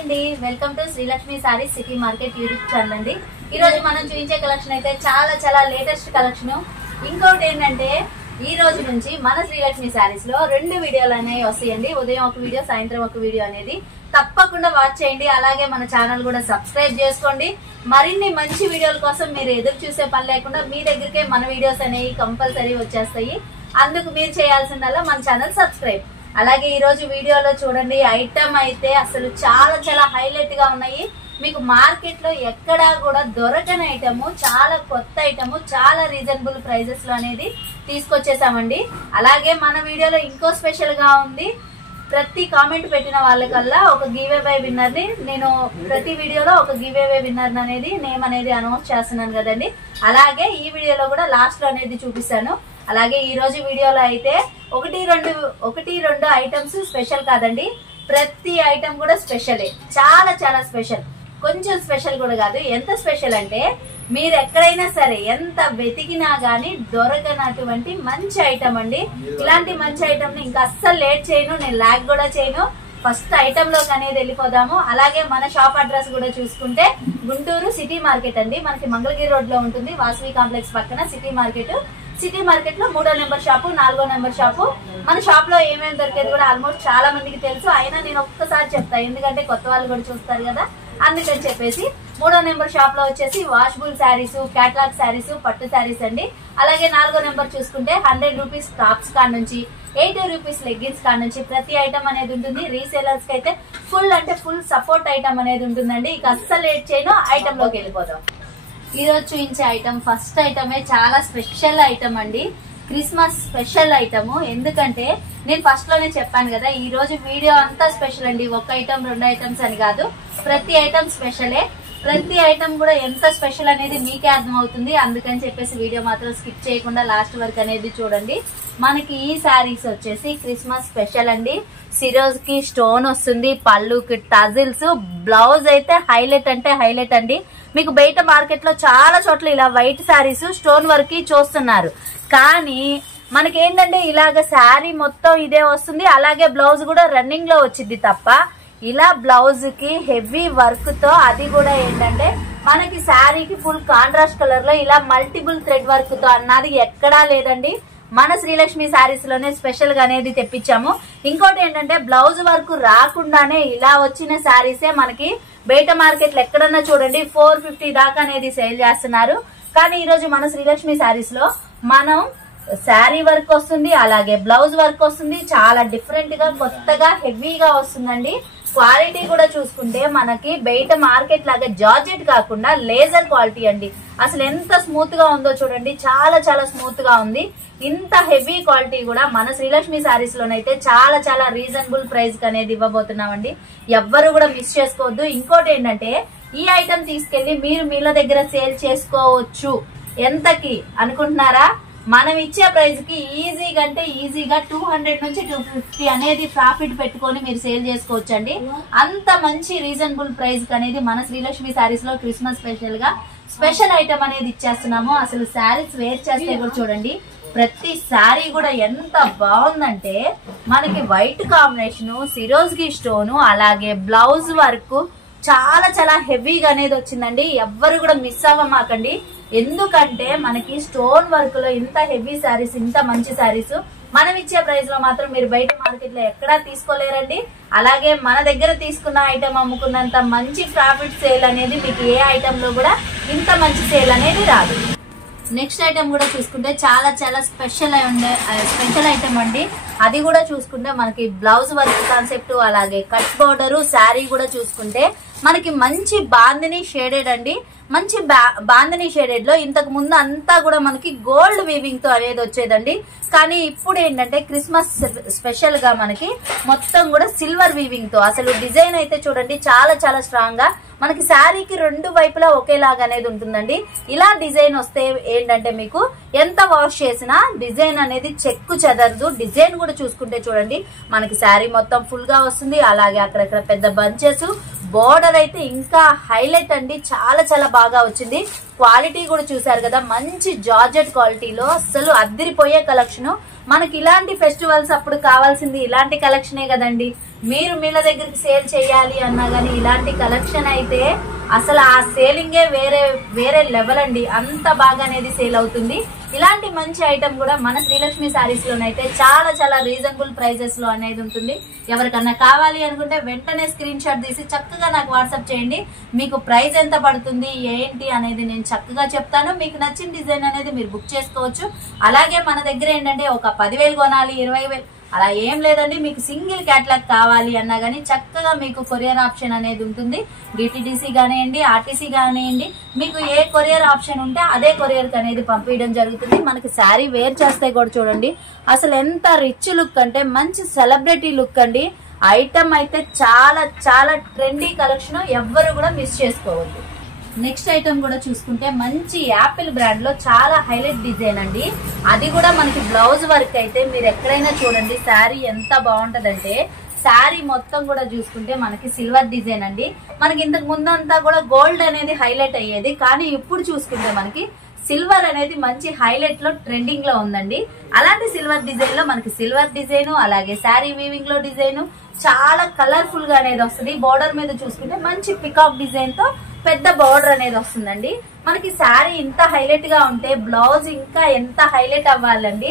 అండి welcome to Srilakshmi saris city market YouTube channel అండి। ఈ రోజు మనం చూపించే కలెక్షన్ అయితే చాలా లేటెస్ట్ కలెక్షన్। ఇంకోటి ఏంటంటే ఈ రోజు నుంచి మన శ్రీలక్ష్మి సారీస్ లో రెండు వీడియోలు అనేవి వస్తాయండి। ఉదయం ఒక వీడియో, సాయంత్రం ఒక వీడియో అనేది తప్పకుండా వాచ్ చేయండి। అలాగే మన ఛానల్ కూడా సబ్స్క్రైబ్ చేసుకోండి। మరిన్ని మంచి వీడియోల కోసం మీరు ఎదురు చూసే పని లేకుండా మీ దగ్గరికే మన వీడియోస్ అనేవి కంపల్సరీ వచ్చేస్తాయి। అందుకు మీరు చేయాల్సిందల్లా మన ఛానల్ సబ్స్క్రైబ్। అలాగే ఈ రోజు వీడియోలో చూడండి, ఐటమ్ అయితే అసలు చాలా హైలైట్ గా ఉన్నాయి। మీకు మార్కెట్ లో ఎక్కడా కూడా దొరకని ఐటమ్, చాలా కొత్త ఐటమ్, చాలా రీజనబుల్ ప్రైజెస్ లో అనేది తీసుకొచ్చేసామండి। అలాగే మన వీడియోలో ఇంకో స్పెషల్ గా ఉంది, ప్రతి కామెంట్ పెట్టిన వాళ్ళకల్లా ఒక గివ్ అవే విన్నర్ ని నేను ప్రతి వీడియోలో ఒక గివ్ అవే విన్నర్ అనేది నేమ్ అనేది అనౌన్స్ చేస్తున్నాను కదండి। అలాగే ఈ వీడియోలో కూడా లాస్ట్ లో అనేది చూపిస్తాను। అలాగే ఈ రోజు వీడియోలో అయితే ఒకటి రెండు ఐటమ్స్ స్పెషల్ కాదండి, ప్రతి ఐటమ్ కూడా స్పెషలే, చాలా స్పెషల్। కొంచెం స్పెషల్ కూడా కాదు, ఎంత స్పెషల్ అంటే మీరు ఎక్కడైనా సరే ఎంత వెతికినా గానీ దొరకనటువంటి మంచి ఐటమ్ అండి। ఇలాంటి మంచి ఐటమ్ ని ఇంకా అస్సలు లేట్ చేయను, నేను లాగ్ కూడా చేయను, ఫస్ట్ ఐటమ్ లోకి అనేది వెళ్ళిపోదాము। అలాగే మన షాప్ అడ్రస్ కూడా చూసుకుంటే గుంటూరు సిటీ మార్కెట్ అండి, మనకి మంగళగిరి రోడ్ లో ఉంటుంది, వాసవి కాంప్లెక్స్ పక్కన సిటీ మార్కెట్ లో 3వ నెంబర్ షాపు, 4వ నెంబర్ షాపు। మన షాప్ లో ఏమేమి దొరికేది కూడా ఆల్మోస్ట్ చాలా మందికి తెలుసు, అయినా నేను ఒక్కసారి చెప్తా ఎందుకంటే కొత్త వాళ్ళు కూడా చూస్తారు కదా, అందుకని చెప్పేసి 3వ నెంబర్ షాప్ లో వచ్చేసి వాషబుల్ శారీస్, క్యాటలాగ్ శారీస్, పట్టు శారీస్ అండి। అలాగే 4వ నెంబర్ చూసుకుంటే 100 రూపీస్ టాప్స్ కాడ నుంచి 80 రూపీస్ లెగ్గిన్స్ కాడ నుంచి ప్రతి ఐటమ్ అనేది ఉంటుంది। రీసేలర్స్ కి అయితే ఫుల్ సపోర్ట్ ఐటమ్ అనేది ఉంటుందండి। ఇక అస్సలు లేట్ చేయను, ఐటమ్ లోకి వెళ్ళిపోదాం। ఈ రోజు చూపించే ఐటమ్ ఫస్ట్ ఐటమే చాలా స్పెషల్ ఐటమ్ అండి, క్రిస్మస్ స్పెషల్ ఐటమ్। ఎందుకంటే నేను ఫస్ట్ లోనే చెప్పాను కదా, ఈ రోజు వీడియో అంతా స్పెషల్ అండి, ఒక ఐటమ్ 2 ఐటమ్స్ అని కాదు, ప్రతి ఐటమ్ స్పెషలే। ప్రతి ఐటమ్ కూడా ఎంత స్పెషల్ అనేది మీకే అర్థం అవుతుంది, అందుకని చెప్పేసి వీడియో మాత్రం స్కిప్ చేయకుండా లాస్ట్ వరకు అనేది చూడండి। మనకి ఈ శారీస్ వచ్చేసి క్రిస్మస్ స్పెషల్ అండి, సిరోజ్ కి స్టోన్ వస్తుంది, పళ్ళుకి టజిల్స్, బ్లౌజ్ అయితే హైలైట్ అంటే హైలైట్ అండి। మీకు బయట మార్కెట్ లో చాలా చోట్ల ఇలా వైట్ శారీస్ స్టోన్ వర్క్ చూస్తున్నారు, కానీ మనకేంటంటే ఇలాగ శారీ మొత్తం ఇదే వస్తుంది, అలాగే బ్లౌజ్ కూడా రన్నింగ్ లో వచ్చింది తప్ప ఇలా బ్లౌజ్ కి హెవీ వర్క్ తో, అది కూడా ఏంటంటే మనకి శారీకి ఫుల్ కాంట్రాస్ట్ కలర్ లో ఇలా మల్టిపుల్ థ్రెడ్ వర్క్ తో అన్నది ఎక్కడా లేదండి, మన శ్రీలక్ష్మి శారీస్ లోనే స్పెషల్ గా అనేది తెప్పించాము। ఇంకోటి ఏంటంటే బ్లౌజ్ వర్క్ రాకుండానే ఇలా వచ్చిన శారీసే మనకి బయట మార్కెట్ లో ఎక్కడన్నా చూడండి 450 దాకా అనేది సేల్ చేస్తున్నారు, కానీ ఈ రోజు మన శ్రీలక్ష్మి శారీస్ లో మనం శారీ వర్క్ వస్తుంది, అలాగే బ్లౌజ్ వర్క్ వస్తుంది, చాలా డిఫరెంట్ గా కొత్తగా హెవీగా వస్తుందండి। క్వాలిటీ కూడా చూసుకుంటే మనకి బయట మార్కెట్ లాగా జార్జెట్ కాకుండా లేజర్ క్వాలిటీ అండి, అసలు ఎంత స్మూత్ గా ఉందో చూడండి, చాలా స్మూత్ గా ఉంది। ఇంత హెవీ క్వాలిటీ కూడా మన శ్రీలక్ష్మి శారీస్ లోనైతే చాలా రీజనబుల్ ప్రైస్ అనేది ఇవ్వబోతున్నామండి, ఎవ్వరు కూడా మిస్ చేసుకోవద్దు। ఇంకోటి ఏంటంటే ఈ ఐటమ్ తీసుకెళ్లి మీరు మీల దగ్గర సేల్ చేసుకోవచ్చు, ఎంతకి అనుకుంటున్నారా? మనం ఇచ్చే ప్రైస్ కి ఈజీగా 200 నుంచి 250 అనేది ప్రాఫిట్ పెట్టుకొని మీరు సేల్ చేసుకోవచ్చు అండి। అంత మంచి రీజనబుల్ ప్రైస్ అనేది మన శ్రీలక్ష్మి శారీస్ లో క్రిస్మస్ స్పెషల్ ఐటమ్ అనేది ఇచ్చేస్తున్నాము। అసలు శారీస్ వేర్ చేస్తే కూడా చూడండి, ప్రతి శారీ కూడా ఎంత బాగుందంటే మనకి వైట్ కాంబినేషన్, సిరోజ్ కి స్టోన్, అలాగే బ్లౌజ్ వర్క్ చాలా హెవీగా అనేది వచ్చిందండి, ఎవ్వరు కూడా మిస్ అవ్వమాకండి। ఎందుకంటే మనకి స్టోన్ వర్క్ లో ఇంత హెవీ శారీస్, ఇంత మంచి శారీస్ మనం ఇచ్చే ప్రైస్ లో మాత్రం మీరు బయట మార్కెట్ లో ఎక్కడా తీసుకోలేరండి। అలాగే మన దగ్గర తీసుకున్న ఐటమ్ అమ్ముకున్నంత మంచి ప్రాఫిట్ సేల్ అనేది మీకు ఏ ఐటమ్ లో కూడా ఇంత మంచి సేల్ అనేది రాదు। నెక్స్ట్ ఐటమ్ కూడా చూసుకుంటే చాలా స్పెషల్ ఐటమ్ అండి, అది కూడా చూసుకుంటే మనకి బ్లౌజ్ వర్క్ కాన్సెప్ట్, అలాగే కట్ బోర్డర్, శారీ కూడా చూసుకుంటే మనకి మంచి బాందిని షేడెడ్ అండి, మంచి బాందిని షేడెడ్ లో ఇంతకు ముందు అంతా కూడా మనకి గోల్డ్ వీవింగ్ తో అనేది వచ్చేదండి, కానీ ఇప్పుడు ఏంటంటే క్రిస్మస్ స్పెషల్ గా మనకి మొత్తం కూడా సిల్వర్ వీవింగ్ తో, అసలు డిజైన్ అయితే చూడండి చాలా స్ట్రాంగ్ గా మనకి శారీకి రెండు వైపులా ఒకేలాగా అనేది ఉంటుందండి। ఇలా డిజైన్ వస్తే ఏంటంటే మీకు ఎంత వాష్ చేసినా డిజైన్ అనేది చెక్కు చెదరదు। డిజైన్ కూడా చూసుకుంటే చూడండి మనకి శారీ మొత్తం ఫుల్ గా వస్తుంది, అలాగే అక్కడక్కడ పెద్ద బంచెస్, బోర్డర్ అయితే ఇంకా హైలైట్ అండి, చాలా బాగా వచ్చింది। క్వాలిటీ కూడా చూసారు కదా, మంచి జార్జెట్ క్వాలిటీలో అస్సలు అద్దిరిపోయే కలెక్షన్। మనకి ఇలాంటి ఫెస్టివల్స్ అప్పుడు కావాల్సింది ఇలాంటి కలెక్షనే కదండి. మీరు మీళ్ళ దగ్గరికి సేల్ చేయాలి అన్నా గానీ ఇలాంటి కలెక్షన్ అయితే అసలు ఆ సేలింగే వేరే లెవెల్ అండి. అంత బాగా అనేది సేల్ అవుతుంది. ఇలాంటి మంచి ఐటమ్ కూడా మన శ్రీలక్ష్మి సారీస్ లోనైతే చాలా చాలా రీజనబుల్ ప్రైజెస్ లో అనేది ఉంటుంది. ఎవరికన్నా కావాలి అనుకుంటే వెంటనే స్క్రీన్ షాట్ తీసి చక్కగా నాకు వాట్సాప్ చేయండి. మీకు ప్రైస్ ఎంత పడుతుంది ఏంటి అనేది నేను చక్కగా చెప్తాను. మీకు నచ్చిన డిజైన్ అనేది మీరు బుక్ చేసుకోవచ్చు. అలాగే మన దగ్గర ఏంటంటే ఒక 10,000 కొనాలి 20,000 అలా ఏం లేదండి. మీకు సింగిల్ క్యాటలాగ్ కావాలి అన్నా గానీ చక్కగా మీకు కొరియర్ ఆప్షన్ అనేది ఉంటుంది. డిటిడిసి కానివ్వండి, ఆర్టీసీ కానివ్వండి, మీకు ఏ కొరియర్ ఆప్షన్ ఉంటే అదే కొరియర్ అనేది పంపించడం జరుగుతుంది. మనకి శారీ వేర్ చేస్తే కూడా చూడండి అసలు ఎంత రిచ్ లుక్ అంటే మంచి సెలబ్రిటీ లుక్ అండి. ఐటమ్ అయితే చాలా చాలా ట్రెండీ కలెక్షన్, ఎవ్వరు కూడా మిస్ చేసుకోవద్దు. నెక్స్ట్ ఐటమ్ కూడా చూసుకుంటే మంచి యాపిల్ బ్రాండ్ లో చాలా హైలైట్ డిజైన్ అండి. అది కూడా మనకి బ్లౌజ్ వర్క్ అయితే మీరు ఎక్కడైనా చూడండి శారీ ఎంత బాగుంటదంటే శారీ మొత్తం కూడా చూసుకుంటే మనకి సిల్వర్ డిజైన్ అండి. మనకి ఇంతకు ముందంతా కూడా గోల్డ్ అనేది హైలైట్ అయ్యేది, కానీ ఇప్పుడు చూసుకుంటే మనకి సిల్వర్ అనేది మంచి హైలైట్ లో ట్రెండింగ్ లో ఉందండి. అలాంటి సిల్వర్ డిజైన్ లో మనకి సిల్వర్ డిజైన్, అలాగే శారీ వీవింగ్ లో డిజైన్ చాలా కలర్ఫుల్ గా అనేది వస్తుంది. బోర్డర్ మీద చూసుకుంటే మంచి పికాక్ డిజైన్ తో పెద్ద బోర్డర్ అనేది వస్తుందండి. మనకి శారీ ఇంత హైలైట్ గా ఉంటే బ్లౌజ్ ఇంకా ఎంత హైలైట్ అవ్వాలండి.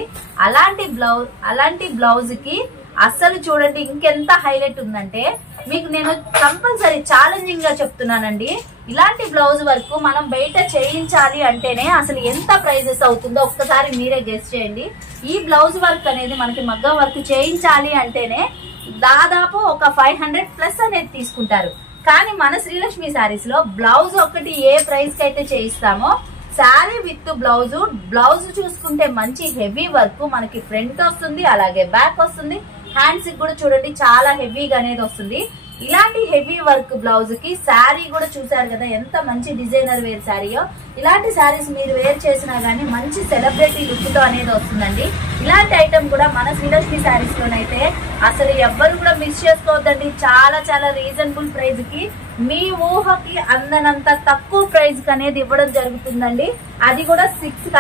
అలాంటి బ్లౌజ్ కి అస్సలు చూడండి ఇంకెంత హైలైట్ ఉందంటే మీకు నేను కంపల్సరీ ఛాలెంజింగ్ గా చెప్తున్నానండి. ఇలాంటి బ్లౌజ్ వర్క్ మనం బయట చేయించాలి అంటేనే అసలు ఎంత ప్రైజెస్ అవుతుందో ఒక్కసారి మీరే గెస్ చేయండి. ఈ బ్లౌజ్ వర్క్ అనేది మనకి మగ్గం వర్క్ చేయించాలి అంటేనే దాదాపు ఒక 500 ప్లస్ అనేది తీసుకుంటారు. కానీ మన శ్రీలక్ష్మి శారీస్ లో బ్లౌజ్ ఒకటి ఏ ప్రైస్ కి అయితే చేయిస్తామో శారీ విత్ బ్లౌజ్ చూసుకుంటే మంచి హెవీ వర్క్ మనకి ఫ్రంట్ వస్తుంది, అలాగే బ్యాక్ వస్తుంది. హ్యాండ్స్ కూడా చూడండి చాలా హెవీగా అనేది వస్తుంది. ఇలాంటి హెవీ వర్క్ బ్లౌజ్ కి శారీ కూడా చూసారు కదా ఎంత మంచి డిజైనర్ వేర్ శారీయో. ఇలాంటి శారీస్ మీరు వేర్ చేసినా గానీ మంచి సెలబ్రిటీ లుక్ తో అనేది వస్తుందండి. ఇలాంటి ఐటమ్ కూడా మన శ్రీలక్ష్మి శారీస్ లోనైతే అసలు ఎవ్వరు కూడా మిస్ చేసుకోవద్దండి. చాలా చాలా రీజనబుల్ ప్రైస్ కి మీ ఊహకి అందనంత తక్కువ ప్రైస్ కి అనేది ఇవ్వడం జరుగుతుందండి. అది కూడా 6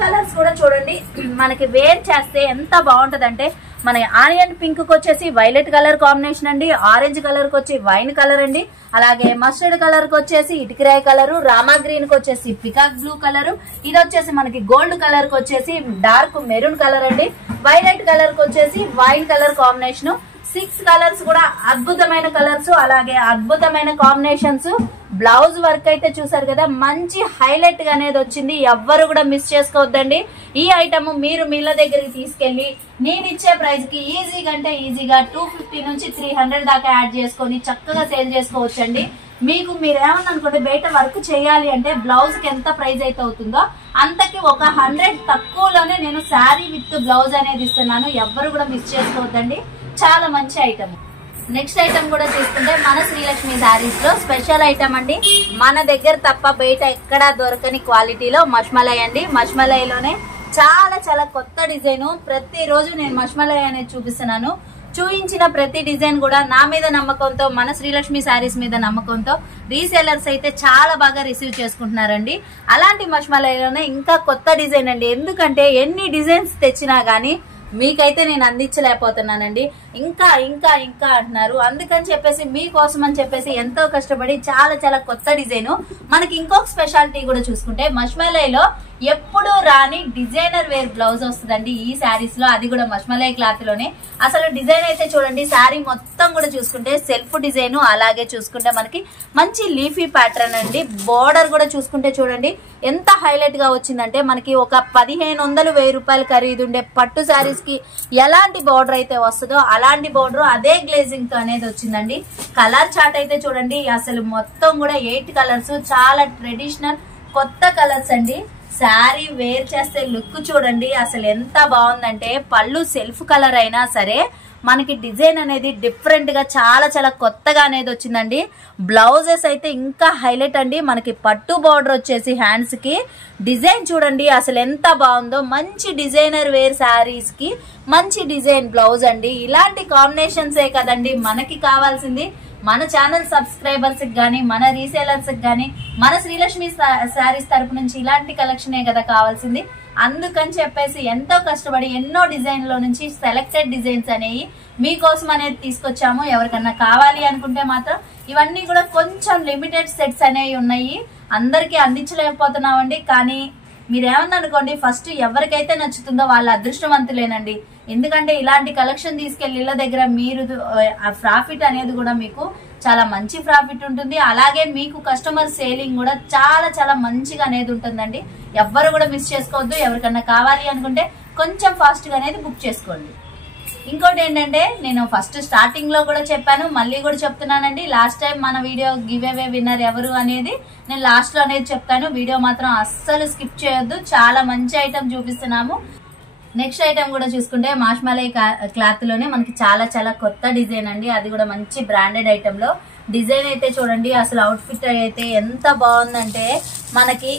కలర్స్ కూడా చూడండి మనకి వేర్ చేస్తే ఎంత బాగుంటదంటే మన ఆనియన్ పింక్ కి వచ్చేసి వైలెట్ కలర్ కాంబినేషన్ అండి, ఆరెంజ్ కలర్ కి వచ్చి వైన్ కలర్ అండి, అలాగే మస్టర్డ్ కలర్ కి వచ్చేసి ఇటుకరాయ్ కలర్, రామా గ్రీన్ కి వచ్చేసి పికాక్ బ్లూ కలర్, ఇది వచ్చేసి మనకి గోల్డ్ కలర్ కి వచ్చేసి డార్క్ మెరూన్ కలర్ అండి, వైలెట్ కలర్ కి వచ్చేసి వైన్ కలర్ కాంబినేషన్. 6 కలర్స్ కూడా అద్భుతమైన కలర్స్, అలాగే అద్భుతమైన కాంబినేషన్స్. బ్లౌజ్ వర్క్ అయితే చూసారు కదా మంచి హైలైట్ గా అనేది వచ్చింది. ఎవ్వరు కూడా మిస్ చేసుకోవద్దండి. ఈ ఐటమ్ మీరు మీళ్ళ దగ్గరికి తీసుకెళ్లి నేను ఇచ్చే ప్రైస్ కి ఈజీగా 250 నుంచి 300 దాకా యాడ్ చేసుకొని చక్కగా సేల్ చేసుకోవచ్చండి. మీకు మీరేమన్నా అనుకుంటే బయట వర్క్ చేయాలి అంటే బ్లౌజ్ కి ఎంత ప్రైస్ అయితే అవుతుందో అంతకి ఒక 100 తక్కువలోనే నేను శారీ విత్ బ్లౌజ్ అనేది ఇస్తున్నాను. ఎవ్వరు కూడా మిస్ చేసుకోవద్దండి. చాలా మంచి ఐటమ్. నెక్స్ట్ ఐటమ్ కూడా చూసుకుంటే మన శ్రీలక్ష్మి శారీస్ లో స్పెషల్ ఐటమ్ అండి. మన దగ్గర తప్ప బయట ఎక్కడా దొరకని క్వాలిటీలో మష్మలై అండి. మష్మలైలోనే చాలా చాలా కొత్త డిజైన్. ప్రతిరోజు నేను మష్మలై అనేది చూపిస్తున్నాను. చూయించిన ప్రతి డిజైన్ కూడా నా మీద నమ్మకంతో, మన శ్రీలక్ష్మి శారీస్ మీద నమ్మకంతో రీసేలర్స్ అయితే చాలా బాగా రిసీవ్ చేసుకుంటున్నారండి. అలాంటి మష్మలైలోనే ఇంకా కొత్త డిజైన్ అండి. ఎందుకంటే ఎన్ని డిజైన్స్ తెచ్చినా గానీ మీకైతే నేను అందించలేకపోతున్నానండి. ఇంకా ఇంకా ఇంకా అంటున్నారు. అందుకని చెప్పేసి మీకోసం అని చెప్పేసి ఎంతో కష్టపడి చాలా చాలా కొత్త డిజైన్. మనకి ఇంకొక స్పెషాలిటీ కూడా చూసుకుంటే మష్మలైలో ఎప్పుడు రాని డిజైనర్ వేర్ బ్లౌజ్ వస్తుందండి ఈ శారీస్ లో, అది కూడా మష్మలై క్లాత్ లోనే. అసలు డిజైన్ అయితే చూడండి శారీ మొత్తం కూడా చూసుకుంటే సెల్ఫ్ డిజైన్, అలాగే చూసుకుంటే మనకి మంచి లీఫీ ప్యాటర్న్ అండి. బోర్డర్ కూడా చూసుకుంటే చూడండి ఎంత హైలైట్ గా వచ్చిందంటే మనకి ఒక 1500-1000 రూపాయలు ఖరీదు ఉండే పట్టు శారీస్ కి ఎలాంటి బోర్డర్ అయితే వస్తుందో అలాంటి బోర్డర్ అదే గ్లేజింగ్ తో అనేది వచ్చిందండి. కలర్ చార్ట్ అయితే చూడండి అసలు మొత్తం కూడా 8 కలర్స్, చాలా ట్రెడిషనల్ కొత్త కలర్స్ అండి. శారీ వేర్ చేస్తే లుక్ చూడండి అసలు ఎంత బాగుందంటే పళ్ళు సెల్ఫ్ కలర్ అయినా సరే మనకి డిజైన్ అనేది డిఫరెంట్ గా చాలా చాలా కొత్తగా అనేది వచ్చిందండి. బ్లౌజెస్ అయితే ఇంకా హైలైట్ అండి. మనకి పట్టు బార్డర్ వచ్చేసి హ్యాండ్స్ కి డిజైన్ చూడండి అసలు ఎంత బాగుందో. మంచి డిజైనర్ వేర్ శారీస్ కి మంచి డిజైన్ బ్లౌజ్ అండి. ఇలాంటి కాంబినేషన్స్ ఏ కదండి మనకి కావాల్సింది. మన ఛానల్ సబ్స్క్రైబర్స్ కి గానీ, మన రీసేలర్స్ కి గానీ, మన శ్రీలక్ష్మి శారీస్ తరపు నుంచి ఇలాంటి కలెక్షనే కదా కావాల్సింది. అందుకని చెప్పేసి ఎంతో కష్టపడి ఎన్నో డిజైన్లో నుంచి సెలెక్టెడ్ డిజైన్స్ అనేవి మీకోసం అనేది తీసుకొచ్చాము. ఎవరికన్నా కావాలి అనుకుంటే మాత్రం ఇవన్నీ కూడా కొంచెం లిమిటెడ్ సెట్స్ అనేవి ఉన్నాయి, అందరికీ అందించలేకపోతున్నామండి. కానీ మీరేమన్నా అనుకోండి, ఫస్ట్ ఎవరికైతే నచ్చుతుందో వాళ్ళ అదృష్టవంతులేనండి. ఎందుకంటే ఇలాంటి కలెక్షన్ తీసుకెళ్లి ఇళ్ళ దగ్గర మీరు ప్రాఫిట్ అనేది కూడా మీకు చాలా మంచి ప్రాఫిట్ ఉంటుంది. అలాగే మీకు కస్టమర్ సేలింగ్ కూడా చాలా చాలా మంచిగా అనేది ఉంటుందండి. ఎవ్వరు కూడా మిస్ చేసుకోవద్దు. ఎవరికన్నా కావాలి అనుకుంటే కొంచెం ఫాస్ట్ గా అనేది బుక్ చేసుకోండి. ఇంకోటి ఏంటంటే, నేను ఫస్ట్ స్టార్టింగ్ లో కూడా చెప్పాను, మళ్ళీ కూడా చెప్తున్నానండి. లాస్ట్ టైం మన వీడియో గివ్ అవే విన్నర్ ఎవరు అనేది నేను లాస్ట్ లో అనేది చెప్తాను. వీడియో మాత్రం అస్సలు స్కిప్ చేయొద్దు, చాలా మంచి ఐటమ్ చూపిస్తున్నాము. నెక్స్ట్ ఐటమ్ కూడా చూసుకుంటే మాష్మలై క్లాత్ లోనే మనకి చాలా చాలా కొత్త డిజైన్ అండి. అది కూడా మంచి బ్రాండెడ్ ఐటమ్ లో డిజైన్ అయితే చూడండి. అసలు అవుట్ ఫిట్ అయితే ఎంత బాగుందంటే, మనకి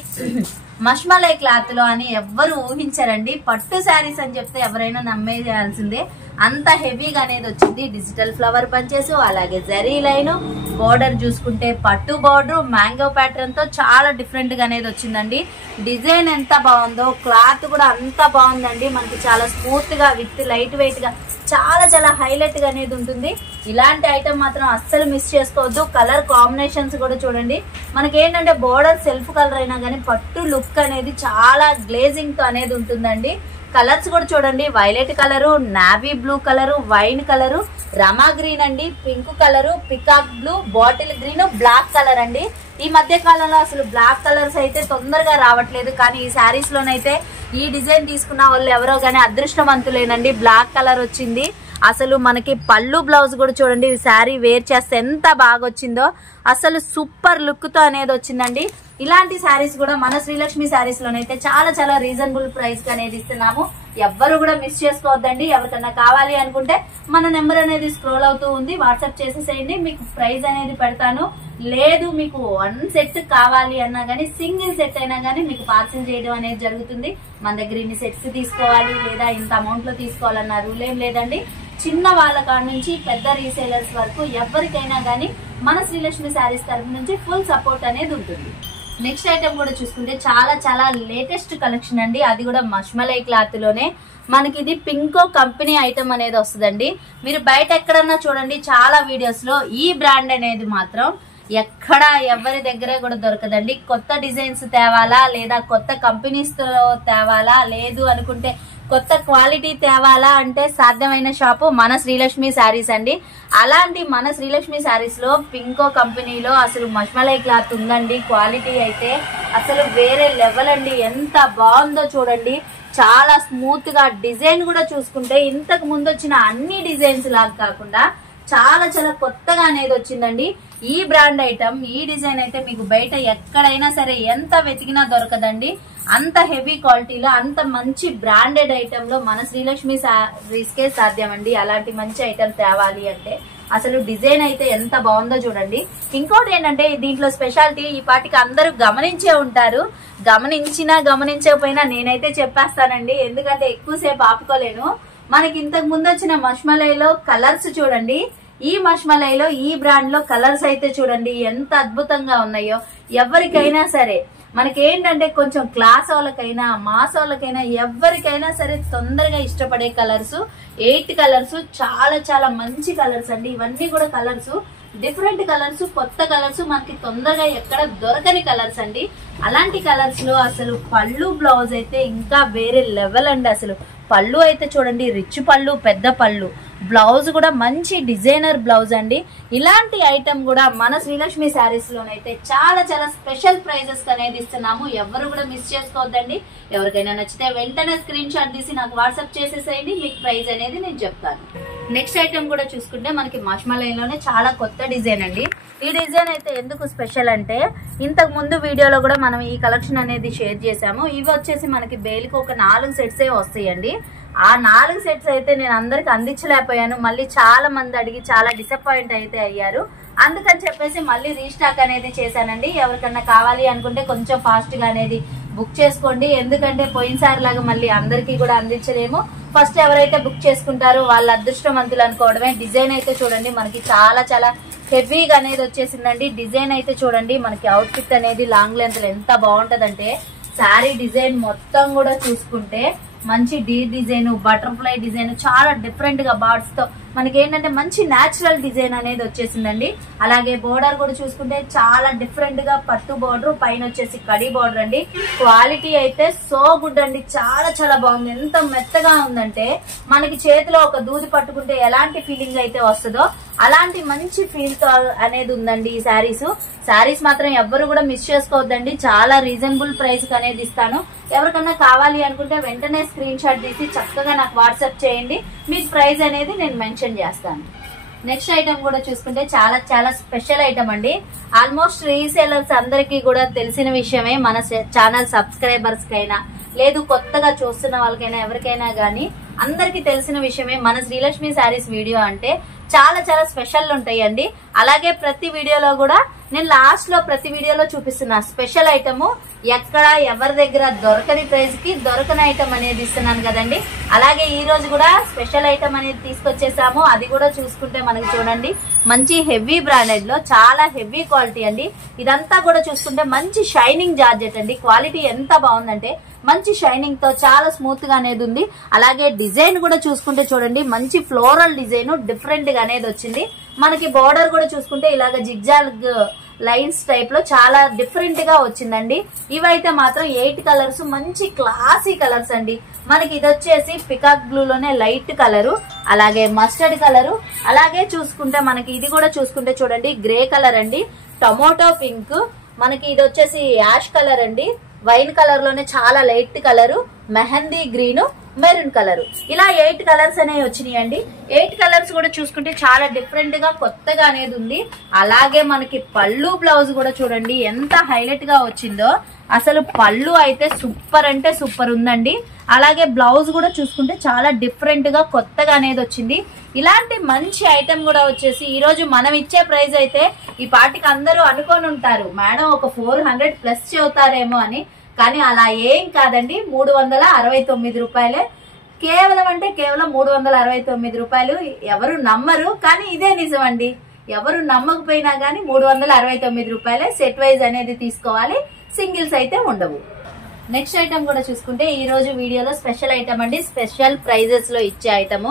మష్మలై క్లాత్ లో అని ఎవ్వరు ఊహించారండి. పట్టు శారీస్ అని చెప్తే ఎవరైనా నమ్మేయాల్సిందే, అంత హెవీగా అనేది వచ్చింది. డిజిటల్ ఫ్లవర్ బంచెస్, అలాగే జరీ లైన్, బోర్డర్ చూసుకుంటే పట్టు బోర్డర్, మ్యాంగో ప్యాటర్న్ తో చాలా డిఫరెంట్ గా అనేది వచ్చిందండి. డిజైన్ ఎంత బాగుందో, క్లాత్ కూడా అంత బాగుందండి. మనకి చాలా స్మూత్ గా విత్ లైట్ వెయిట్ గా చాలా చాలా హైలైట్ గా అనేది ఉంటుంది. ఇలాంటి ఐటమ్ మాత్రం అస్సలు మిస్ చేసుకోవద్దు. కలర్ కాంబినేషన్స్ కూడా చూడండి. మనకి ఏంటంటే బోర్డర్ సెల్ఫ్ కలర్ అయినా కానీ పట్టు లుక్ అనేది చాలా గ్లేజింగ్ తో అనేది ఉంటుందండి. కలర్స్ కూడా చూడండి, violet colour, navy blue colour, wine colour, Rama green అండి, pink colour, peacock blue, bottle green, black colour అండి. ఈ మధ్య కాలంలో అసలు బ్లాక్ కలర్స్ అయితే తొందరగా రావట్లేదు, కానీ ఈ శారీస్ లోనైతే ఈ డిజైన్ తీసుకున్న వాళ్ళు ఎవరో గానీ అదృష్టవంతులేనండి. బ్లాక్ కలర్ వచ్చింది. అసలు మనకి పళ్ళు బ్లౌజ్ కూడా చూడండి, ఈ శారీ వేర్ చేస్తే ఎంత బాగా వచ్చిందో, అసలు సూపర్ లుక్ తో అనేది వచ్చిందండి. ఇలాంటి శారీస్ కూడా మన శ్రీలక్ష్మి శారీస్ లోనైతే చాలా చాలా రీజనబుల్ ప్రైస్ కి అనేది ఇస్తున్నాము. ఎవ్వరు కూడా మిస్ చేసుకోవద్దండి. ఎవరికన్నా కావాలి అనుకుంటే మన నెంబర్ అనేది స్క్రోల్ అవుతూ ఉంది, వాట్సాప్ చేసేసేయండి, మీకు ప్రైస్ అనేది పెడతాను. లేదు మీకు 1 సెట్ కావాలి అన్నా గానీ, సింగిల్ సెట్ అయినా గానీ మీకు పార్సిల్ చేయడం అనేది జరుగుతుంది. మన దగ్గర ఇన్ని సెట్స్ తీసుకోవాలి లేదా ఇంత అమౌంట్ లో తీసుకోవాలన్న రూల్ ఏం లేదండి. చిన్న వాళ్ళ కాడ నుంచి పెద్ద రీసేలర్స్ వరకు ఎవరికైనా గానీ మన శ్రీలక్ష్మి శారీస్ తరఫు నుంచి ఫుల్ సపోర్ట్ అనేది ఉంటుంది. నెక్స్ట్ ఐటమ్ కూడా చూసుకుంటే చాలా చాలా లేటెస్ట్ కలెక్షన్ అండి. అది కూడా మష్మలై క్లాత్ లోనే మనకి ఇది పింకో కంపెనీ ఐటమ్ అనేది వస్తుందండి. మీరు బయట ఎక్కడన్నా చూడండి, చాలా వీడియోస్ లో ఈ బ్రాండ్ అనేది మాత్రం ఎక్కడ ఎవరి దగ్గర కూడా దొరకదండి. కొత్త డిజైన్స్ తేవాలా లేదా కొత్త కంపెనీస్ తో తేవాలా, లేదు అనుకుంటే కొత్త క్వాలిటీ తేవాలా అంటే సాధ్యమైన షాపు మన శ్రీలక్ష్మి శారీస్ అండి. అలాంటి మన శ్రీలక్ష్మి శారీస్ లో పింకో కంపెనీలో అసలు మష్మలై క్లాత్ ఉందండి. క్వాలిటీ అయితే అసలు వేరే లెవెల్ అండి. ఎంత బాగుందో చూడండి, చాలా స్మూత్ గా. డిజైన్ కూడా చూసుకుంటే ఇంతకు ముందు వచ్చిన అన్ని డిజైన్స్ లాగా కాకుండా చాలా చాలా కొత్తగా అనేది వచ్చిందండి. ఈ బ్రాండ్ ఐటమ్, ఈ డిజైన్ అయితే మీకు బయట ఎక్కడైనా సరే ఎంత వెతికినా దొరకదండి. అంత హెవీ క్వాలిటీలో అంత మంచి బ్రాండెడ్ ఐటమ్ లో మన శ్రీలక్ష్మి శారీస్ కే సాధ్యం అండి. అలాంటి మంచి ఐటమ్ తేవాలి అంటే అసలు డిజైన్ అయితే ఎంత బాగుందో చూడండి. ఇంకోటి ఏంటంటే దీంట్లో స్పెషాలిటీ ఈ పాటికి అందరూ గమనించే ఉంటారు, గమనించినా గమనించకపోయినా నేనైతే చెప్పేస్తానండి, ఎందుకంటే ఎక్కువసేపు ఆపుకోలేను. మనకి ఇంతకు ముందు వచ్చిన మష్మలైలో కలర్స్ చూడండి, ఈ మష్మలైలో ఈ బ్రాండ్ లో కలర్స్ అయితే చూడండి ఎంత అద్భుతంగా ఉన్నాయో. ఎవరికైనా సరే మనకి ఏంటంటే కొంచెం క్లాస్ వాళ్ళకైనా మాస్ వాళ్ళకైనా ఎవరికైనా సరే తొందరగా ఇష్టపడే కలర్స్ 8 కలర్స్, చాలా చాలా మంచి కలర్స్ అండి. ఇవన్నీ కూడా కలర్స్ డిఫరెంట్ కలర్స్, కొత్త కలర్స్, మనకి తొందరగా ఎక్కడ దొరకని కలర్స్ అండి. అలాంటి కలర్స్ లో అసలు పళ్ళు బ్లౌజ్ అయితే ఇంకా వేరే లెవెల్ అండి. అసలు పళ్ళు అయితే చూడండి, రిచ్ పళ్ళు, పెద్ద పళ్ళు, బ్లౌజ్ కూడా మంచి డిజైనర్ బ్లౌజ్ అండి. ఇలాంటి ఐటమ్ కూడా మన శ్రీలక్ష్మి శారీస్ లోనైతే చాలా చాలా స్పెషల్ ప్రైజెస్ అనేది ఇస్తున్నాము. ఎవరు కూడా మిస్ చేసుకోవద్దండి. ఎవరికైనా నచ్చితే వెంటనే స్క్రీన్ షాట్ తీసి నాకు వాట్సాప్ చేసేసేయండి, మీకు ప్రైజ్ అనేది నేను చెప్తాను. నెక్స్ట్ ఐటమ్ కూడా చూసుకుంటే మనకి మష్మలైలోనే చాలా కొత్త డిజైన్ అండి. ఈ డిజైన్ అయితే ఎందుకు స్పెషల్ అంటే, ఇంతకు ముందు వీడియోలో కూడా మనం ఈ కలెక్షన్ అనేది షేర్ చేసాము. ఇవి వచ్చేసి మనకి బేల్కి ఒక 4 సెట్స్ వస్తాయండి. ఆ 4 సెట్స్ అయితే నేను అందరికి అందించలేకపోయాను. మళ్ళీ చాలా మంది అడిగి చాలా డిసప్పాయింట్ అయితే అయ్యారు. అందుకని చెప్పేసి మళ్ళీ రీస్టాక్ అనేది చేశానండి. ఎవరికన్నా కావాలి అనుకుంటే కొంచెం ఫాస్ట్ గా అనేది బుక్ చేసుకోండి. ఎందుకంటే పోయినసారి లాగా మళ్ళీ అందరికీ కూడా అందించలేము. ఫస్ట్ ఎవరైతే బుక్ చేసుకుంటారో వాళ్ళ అదృష్టవంతులు అనుకోవడమే. డిజైన్ అయితే చూడండి, మనకి చాలా చాలా హెవీగా అనేది వచ్చేసిందండి. డిజైన్ అయితే చూడండి, మనకి అవుట్ ఫిట్ అనేది లాంగ్ లెంత్ ఎంత బాగుంటదంటే శారీ డిజైన్ మొత్తం కూడా చూసుకుంటే మంచి డీ డిజైన్, బటర్ఫ్లై డిజైన్, చాలా డిఫరెంట్ గా బర్డ్స్ తో మనకి ఏంటంటే మంచి న్యాచురల్ డిజైన్ అనేది వచ్చేసిందండి. అలాగే బోర్డర్ కూడా చూసుకుంటే చాలా డిఫరెంట్ గా పట్టు బోర్డర్, పైన వచ్చేసి కడి బోర్డర్ అండి. క్వాలిటీ అయితే సో గుడ్ అండి, చాలా చాలా బాగుంది. ఎంత మెత్తగా ఉందంటే మనకి చేతిలో ఒక దూది పట్టుకుంటే ఎలాంటి ఫీలింగ్ అయితే వస్తుందో అలాంటి మంచి ఫీల్ తో అనేది ఉందండి ఈ శారీస్ మాత్రం ఎవ్వరు కూడా మిస్ చేసుకోవద్దండి. చాలా రీజనబుల్ ప్రైస్ కి అనేది ఇస్తాను. ఎవరికన్నా కావాలి అనుకుంటే వెంటనే స్క్రీన్ షాట్ తీసి చక్కగా నాకు వాట్సాప్ చేయండి, మీకు ప్రైస్ అనేది నేను మెన్షన్ చేస్తాను. నెక్స్ట్ ఐటమ్ కూడా చూసుకుంటే చాలా చాలా స్పెషల్ ఐటమ్ అండి. ఆల్మోస్ట్ రీసేలర్స్ అందరికీ కూడా తెలిసిన విషయమే. మన ఛానల్ సబ్స్క్రైబర్స్ కైనా లేదు కొత్తగా చూస్తున్న వాళ్ళకైనా ఎవరికైనా గానీ అందరికి తెలిసిన విషయమే. మన శ్రీలక్ష్మి శారీస్ వీడియో అంటే చాలా చాలా స్పెషల్ ఉంటాయండి. అలాగే ప్రతి వీడియోలో కూడా నేను లాస్ట్ లో ప్రతి వీడియోలో చూపిస్తున్నా స్పెషల్ ఐటమ్, ఎక్కడ ఎవరి దగ్గర దొరకని ప్రైస్ కి దొరకని ఐటమ్ అనేది ఇస్తున్నాను కదండి. అలాగే ఈ రోజు కూడా స్పెషల్ ఐటమ్ అనేది తీసుకొచ్చేసాము. అది కూడా చూసుకుంటే మనకి చూడండి మంచి హెవీ బ్రాండెడ్ లో చాలా హెవీ క్వాలిటీ అండి. ఇదంతా కూడా చూసుకుంటే మంచి షైనింగ్ జార్జెట్ అండి. క్వాలిటీ ఎంత బాగుందంటే మంచి షైనింగ్ తో చాలా స్మూత్ గా అనేది ఉంది. అలాగే డిజైన్ కూడా చూసుకుంటే చూడండి మంచి ఫ్లోరల్ డిజైన్ డిఫరెంట్ గా అనేది వచ్చింది. మనకి బోర్డర్ కూడా చూసుకుంటే ఇలాగ జిగ్జాగ్ లైన్స్ టైప్ లో చాలా డిఫరెంట్ గా వచ్చిందండి. ఇవైతే మాత్రం 8 కలర్స్ మంచి క్లాసీ కలర్స్ అండి. మనకి ఇది వచ్చేసి పికాక్ బ్లూ లోనే లైట్ కలరు, అలాగే మస్టర్డ్ కలరు, అలాగే చూసుకుంటే మనకి ఇది కూడా చూసుకుంటే చూడండి గ్రే కలర్ అండి, టొమాటో పింక్, మనకి ఇది వచ్చేసి యాష్ కలర్ అండి, వైన్ కలర్ లోనే చాలా light colour, mehndi green, maroon colour, ఇలా 8 కలర్స్ అనేవి వచ్చినాయండి. 8 కలర్స్ కూడా చూసుకుంటే చాలా డిఫరెంట్ గా కొత్తగా అనేది ఉంది. అలాగే మనకి పళ్ళు బ్లౌజ్ కూడా చూడండి ఎంత హైలైట్ గా వచ్చిందో. అసలు పళ్ళు అయితే సూపర్ అంటే సూపర్ ఉందండి. అలాగే బ్లౌజ్ కూడా చూసుకుంటే చాలా డిఫరెంట్ గా కొత్తగా అనేది వచ్చింది. ఇలాంటి మంచి ఐటమ్ కూడా వచ్చేసి ఈ రోజు మనం ఇచ్చే ప్రైస్ అయితే ఈ పాటికి అందరూ అనుకొని ఉంటారు మేడం ఒక 400 ప్లస్ చెబుతారేమో అని, కానీ అలా ఏం కాదండి. 369 రూపాయలే కేవలం, అంటే కేవలం 369 రూపాయలు. ఎవరు నమ్మరు కానీ ఇదే నిజం అండి. ఎవరు నమ్మకపోయినా గానీ 369 రూపాయలే. సెట్ వైజ్ అనేది తీసుకోవాలి, సింగిల్స్ అయితే ఉండవు. నెక్స్ట్ ఐటమ్ కూడా చూసుకుంటే ఈ రోజు వీడియోలో స్పెషల్ ఐటమ్ అండి. స్పెషల్ ప్రైజెస్ లో ఇచ్చే ఐటమ్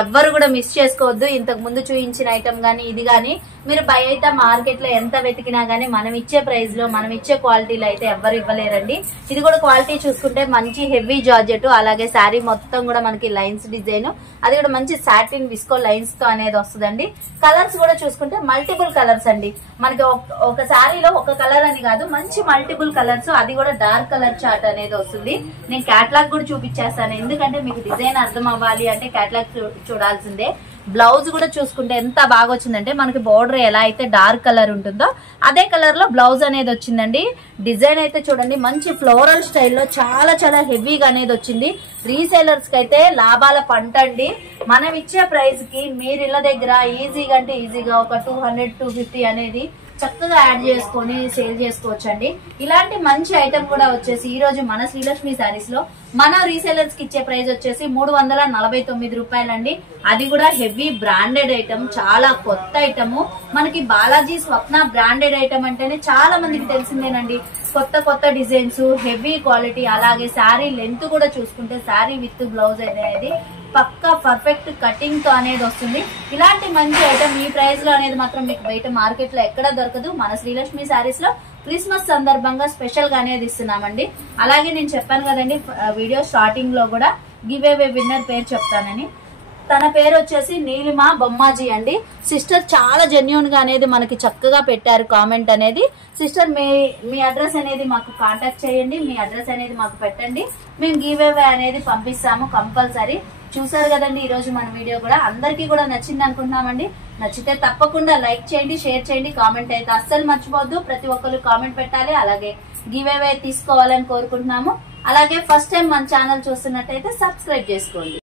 ఎవ్వరు కూడా మిస్ చేసుకోవద్దు. ఇంతకు ముందు చూపించిన ఐటమ్ గానీ ఇది గానీ మీరు బయట మార్కెట్ లో ఎంత వెతికినా గానీ మనం ఇచ్చే ప్రైస్ లో మనం ఇచ్చే క్వాలిటీలో అయితే ఎవ్వరు ఇవ్వలేరండి. ఇది కూడా క్వాలిటీ చూసుకుంటే మంచి హెవీ జార్జెట్, అలాగే శారీ మొత్తం కూడా మనకి లైన్స్ డిజైన్, అది కూడా మంచి సాటిన్ విస్కో లైన్స్ తో అనేది వస్తుందండి. కలర్స్ కూడా చూసుకుంటే మల్టిపుల్ కలర్స్ అండి. మనకి ఒక శారీలో ఒక కలర్ అని కాదు, మంచి మల్టిపుల్ కలర్స్, అది కూడా డార్క్ కలర్ చార్ట్ అనేది వస్తుంది. నేను క్యాటలాగ్ కూడా చూపించేస్తాను, ఎందుకంటే మీకు డిజైన్ అర్థం అవ్వాలి అంటే క్యాటలాగ్ చూడాల్సిందే. బ్లౌజ్ కూడా చూసుకుంటే ఎంత బాగా వచ్చిందంటే మనకి బోర్డర్ ఎలా అయితే డార్క్ కలర్ ఉంటుందో అదే కలర్ లో బ్లౌజ్ అనేది వచ్చిందండి. డిజైన్ అయితే చూడండి మంచి ఫ్లోరల్ స్టైల్లో చాలా చాలా హెవీగా అనేది వచ్చింది. రీసేలర్స్ కి అయితే లాభాల పంట అండి. మనం ఇచ్చే ప్రైస్ కి మీరు ఇళ్ళ దగ్గర ఈజీగా అంటే ఈజీగా ఒక 200-250 అనేది చక్కగా యాడ్ చేసుకొని సేల్ చేసుకోవచ్చు అండి. ఇలాంటి మంచి ఐటమ్ కూడా వచ్చేసి ఈ రోజు మన శ్రీలక్ష్మి శారీస్ లో మన రీసేలర్స్ కి ఇచ్చే ప్రైస్ వచ్చేసి 349 రూపాయలండి. అది కూడా హెవీ బ్రాండెడ్ ఐటమ్, చాలా కొత్త ఐటమ్. మనకి బాలాజీ స్వప్న బ్రాండెడ్ ఐటమ్ అంటేనే చాలా మందికి తెలిసిందేనండి. కొత్త కొత్త డిజైన్స్, హెవీ క్వాలిటీ, అలాగే శారీ లెంత్ కూడా చూసుకుంటే శారీ విత్ బ్లౌజ్ అనేది పక్కా పర్ఫెక్ట్ కటింగ్ తో అనేది వస్తుంది. ఇలాంటి మంచి ఐటమ్ ఈ ప్రైస్ లో అనేది మాత్రం మీకు బయట మార్కెట్ లో ఎక్కడ దొరకదు. మన శ్రీలక్ష్మి శారీస్ లో క్రిస్మస్ సందర్భంగా స్పెషల్ గా అనేది ఇస్తున్నామండి. అలాగే నేను చెప్పాను కదండి వీడియో స్టార్టింగ్ లో కూడా గివ్ అవే విన్నర్ పేరు చెప్తానని. తన పేరు వచ్చేసి నీలిమ బొమ్మాజీ అండి. సిస్టర్ చాలా జెన్యూన్ గా అనేది మనకి చక్కగా పెట్టారు కామెంట్ అనేది. సిస్టర్ మీ అడ్రస్ అనేది మాకు కాంటాక్ట్ చేయండి, మీ అడ్రస్ అనేది మాకు పెట్టండి, మేము గివ్ అవే అనేది పంపిస్తాము కంపల్సరీ. చూసారు కదండి ఈ రోజు మన వీడియో కూడా అందరికీ కూడా నచ్చింది అనుకుంటున్నామండి. నచ్చితే తప్పకుండా లైక్ చేయండి, షేర్ చేయండి, కామెంట్ అయితే అస్సలు మర్చిపోవద్దు. ప్రతి ఒక్కరు కామెంట్ పెట్టాలి, అలాగే గివ్ అవే తీసుకోవాలని కోరుకుంటున్నాము. అలాగే ఫస్ట్ టైం మన ఛానల్ చూస్తున్నట్టయితే సబ్స్క్రైబ్ చేసుకోండి.